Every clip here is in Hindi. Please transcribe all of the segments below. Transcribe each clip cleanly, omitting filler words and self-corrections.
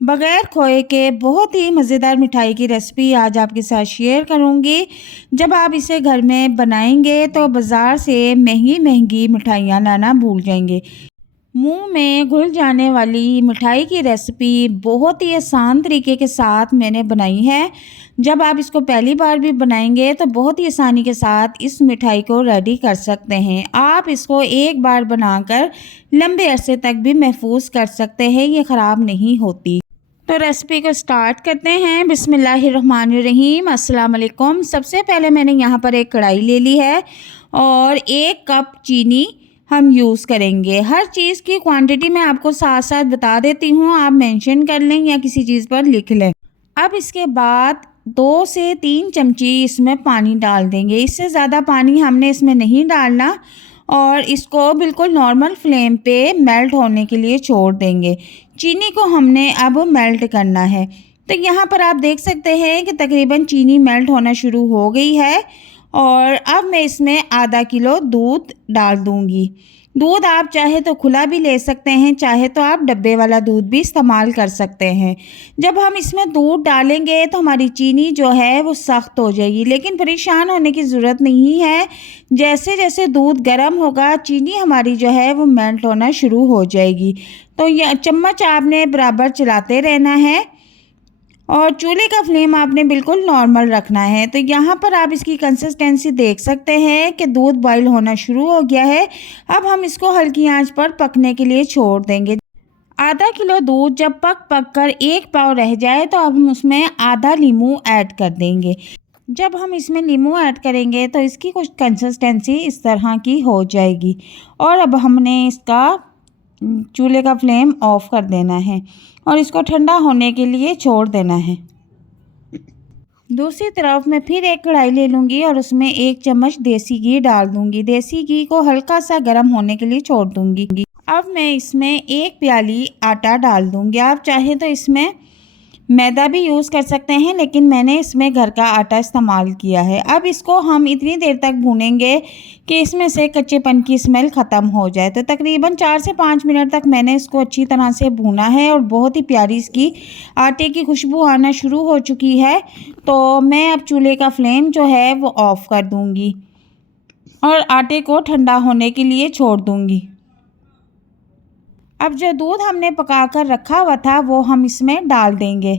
बगैर खोए के बहुत ही मज़ेदार मिठाई की रेसिपी आज आपके साथ शेयर करूंगी। जब आप इसे घर में बनाएंगे तो बाज़ार से महंगी मिठाइयाँ लाना भूल जाएंगे। मुंह में घुल जाने वाली मिठाई की रेसिपी बहुत ही आसान तरीके के साथ मैंने बनाई है। जब आप इसको पहली बार भी बनाएंगे तो बहुत ही आसानी के साथ इस मिठाई को रेडी कर सकते हैं। आप इसको एक बार बनाकर लंबे अरसे तक भी महफूज कर सकते हैं, ये ख़राब नहीं होती। तो रेसिपी को स्टार्ट करते हैं। बिस्मिल्लाहिर्रहमानिर्रहीम, अस्सलाम वालेकुम। सबसे पहले मैंने यहाँ पर एक कढ़ाई ले ली है और 1 कप चीनी हम यूज़ करेंगे। हर चीज़ की क्वांटिटी मैं आपको साथ साथ बता देती हूँ, आप मेंशन कर लें या किसी चीज़ पर लिख लें। अब इसके बाद 2 से 3 चमची इसमें पानी डाल देंगे। इससे ज़्यादा पानी हमने इसमें नहीं डालना और इसको बिल्कुल नॉर्मल फ्लेम पे मेल्ट होने के लिए छोड़ देंगे। चीनी को हमने अब मेल्ट करना है। तो यहाँ पर आप देख सकते हैं कि तकरीबन चीनी मेल्ट होना शुरू हो गई है और अब मैं इसमें आधा किलो दूध डाल दूँगी। दूध आप चाहे तो खुला भी ले सकते हैं, चाहे तो आप डब्बे वाला दूध भी इस्तेमाल कर सकते हैं। जब हम इसमें दूध डालेंगे तो हमारी चीनी जो है वो सख्त हो जाएगी, लेकिन परेशान होने की ज़रूरत नहीं है। जैसे जैसे दूध गर्म होगा चीनी हमारी जो है वो मेल्ट होना शुरू हो जाएगी। तो यह चम्मच आपने बराबर चलाते रहना है और चूल्हे का फ्लेम आपने बिल्कुल नॉर्मल रखना है। तो यहाँ पर आप इसकी कंसिस्टेंसी देख सकते हैं कि दूध बॉईल होना शुरू हो गया है। अब हम इसको हल्की आंच पर पकने के लिए छोड़ देंगे। आधा किलो दूध जब पक कर 1 पाव रह जाए तो अब हम उसमें आधा नींबू ऐड कर देंगे। जब हम इसमें नींबू ऐड करेंगे तो इसकी कुछ कंसिस्टेंसी इस तरह की हो जाएगी और अब हमने इसका चूल्हे का फ्लेम ऑफ कर देना है और इसको ठंडा होने के लिए छोड़ देना है। दूसरी तरफ मैं फिर एक कढ़ाई ले लूँगी और उसमें 1 चम्मच देसी घी डाल दूँगी। देसी घी को हल्का सा गर्म होने के लिए छोड़ दूँगी। अब मैं इसमें 1 प्याली आटा डाल दूँगी। आप चाहें तो इसमें मैदा भी यूज़ कर सकते हैं, लेकिन मैंने इसमें घर का आटा इस्तेमाल किया है। अब इसको हम इतनी देर तक भूनेंगे कि इसमें से कच्चेपन की स्मेल ख़त्म हो जाए। तो तकरीबन 4 से 5 मिनट तक मैंने इसको अच्छी तरह से भूना है और बहुत ही प्यारी इसकी आटे की खुशबू आना शुरू हो चुकी है। तो मैं अब चूल्हे का फ्लेम जो है वो ऑफ़ कर दूँगी और आटे को ठंडा होने के लिए छोड़ दूँगी। अब जो दूध हमने पका कर रखा हुआ था वो हम इसमें डाल देंगे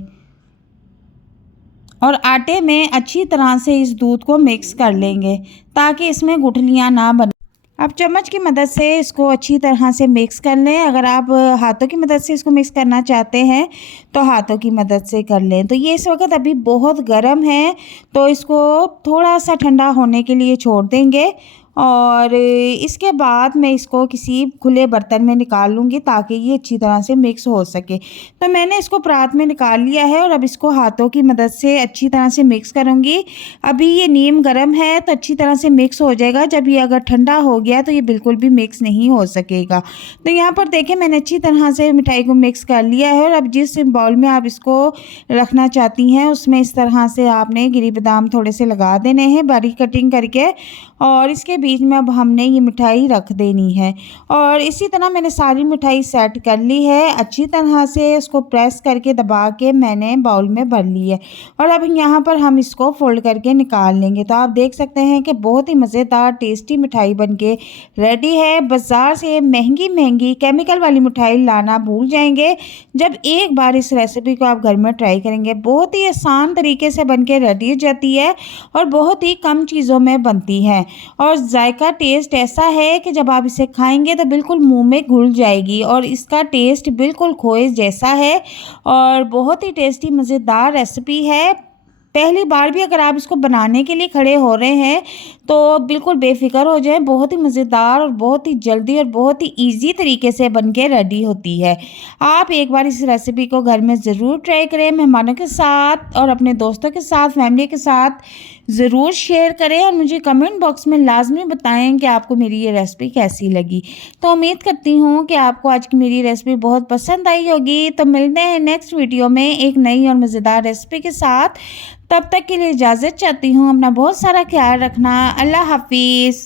और आटे में अच्छी तरह से इस दूध को मिक्स कर लेंगे ताकि इसमें गुठलियाँ ना बने। अब चम्मच की मदद से इसको अच्छी तरह से मिक्स कर लें। अगर आप हाथों की मदद से इसको मिक्स करना चाहते हैं तो हाथों की मदद से कर लें। तो ये इस वक्त अभी बहुत गर्म है तो इसको थोड़ा सा ठंडा होने के लिए छोड़ देंगे और इसके बाद मैं इसको किसी खुले बर्तन में निकाल लूँगी ताकि ये अच्छी तरह से मिक्स हो सके। तो मैंने इसको परात में निकाल लिया है और अब इसको हाथों की मदद से अच्छी तरह से मिक्स करूँगी। अभी ये नीम गर्म है तो अच्छी तरह से मिक्स हो जाएगा। जब ये अगर ठंडा हो गया तो ये बिल्कुल भी मिक्स नहीं हो सकेगा। तो यहाँ पर देखें मैंने अच्छी तरह से मिठाई को मिक्स कर लिया है और अब जिस बाउल में आप इसको रखना चाहती हैं उसमें इस तरह से आपने गिरी बादाम थोड़े से लगा देने हैं बारीक कटिंग करके और इसके बीच में अब हमने ये मिठाई रख देनी है। और इसी तरह मैंने सारी मिठाई सेट कर ली है। अच्छी तरह से उसको प्रेस करके दबा के मैंने बाउल में भर ली है और अब यहाँ पर हम इसको फोल्ड करके निकाल लेंगे। तो आप देख सकते हैं कि बहुत ही मज़ेदार टेस्टी मिठाई बनके रेडी है। बाज़ार से महंगी केमिकल वाली मिठाई लाना भूल जाएंगे जब एक बार इस रेसिपी को आप घर में ट्राई करेंगे। बहुत ही आसान तरीके से बनके रेडी हो जाती है और बहुत ही कम चीज़ों में बनती है और जायका टेस्ट ऐसा है कि जब आप इसे खाएंगे तो बिल्कुल मुंह में घुल जाएगी और इसका टेस्ट बिल्कुल खोए जैसा है और बहुत ही टेस्टी मज़ेदार रेसिपी है। पहली बार भी अगर आप इसको बनाने के लिए खड़े हो रहे हैं तो बिल्कुल बेफिक्र हो जाएं। बहुत ही मज़ेदार और बहुत ही जल्दी और बहुत ही इजी तरीके से बनके रेडी होती है। आप एक बार इस रेसिपी को घर में ज़रूर ट्राई करें, मेहमानों के साथ और अपने दोस्तों के साथ, फैमिली के साथ ज़रूर शेयर करें और मुझे कमेंट बॉक्स में लाजमी बताएं कि आपको मेरी ये रेसिपी कैसी लगी। तो उम्मीद करती हूँ कि आपको आज की मेरी रेसिपी बहुत पसंद आई होगी। तो मिलते हैं नेक्स्ट वीडियो में एक नई और मज़ेदार रेसिपी के साथ। तब तक के लिए इजाज़त चाहती हूँ। अपना बहुत सारा ख्याल रखना। अल्लाह हाफिज़।